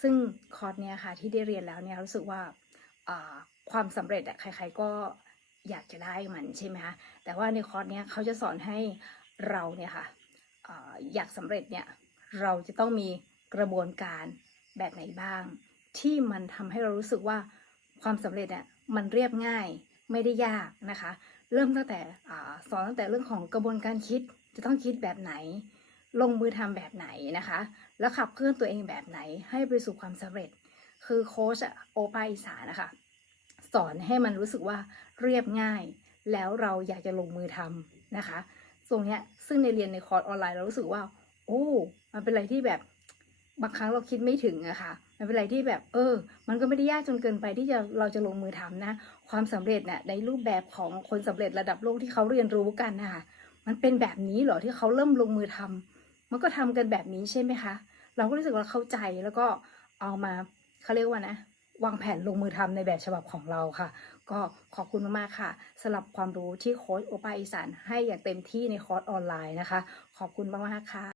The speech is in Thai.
ซึ่งคอร์สเนี้ยค่ะที่ได้เรียนแล้วเนี่ยรู้สึกว่าความสำเร็จอะใครๆก็อยากจะได้มันใช่ไหมคะแต่ว่าในคอร์สเนี้ยเขาจะสอนให้เราเนี่ยค่ะอยากสำเร็จเนี่ยเราจะต้องมีกระบวนการแบบไหนบ้าง ที่มันทำให้เรารู้สึกว่าความสำเร็จเนี่ยมันเรียบง่ายไม่ได้ยากนะคะ เริ่มตั้งแต่อสอนตั้งแต่เรื่องของกระบวนการคิดจะต้องคิดแบบไหน ลงมือทำแบบไหนนะคะ แล้วขับเคลื่อนตัวเองแบบไหนให้ไปสู่ความสำเร็จ คือโค้ชโอปาอีสานะคะ สอนให้มันรู้สึกว่าเรียบง่าย แล้วเราอยากจะลงมือทำนะคะตรงเนี้ยซึ่งในเรียนในคอร์สออนไลน์เรารู้สึกว่า โอ้ มันเป็นอะไรที่แบบบางครั้งเราคิดไม่ถึงอะค่ะ มันเป็นอะไรที่แบบ เออ มันก็ไม่ได้ยากจนเกินไปที่จะเราจะลงมือทำนะ ความสำเร็จเนี่ยในรูปแบบของคนสำเร็จระดับโลกที่เขาเรียนรู้กันนะคะมันเป็นแบบนี้เหรอที่เขาเริ่มลงมือทำ มันก็ทำกันแบบนี้ใช่ไหมคะ เราก็รู้สึกว่าเข้าใจแล้วก็เอามาเขาเรียกว่านะ วางแผนลงมือทำในแบบฉบับของเราค่ะ ก็ขอบคุณมากๆค่ะสำหรับความรู้ที่โค้ชโอปาอีสานให้อย่างเต็มที่ในคอร์สออนไลน์นะคะ ขอบคุณมากๆค่ะ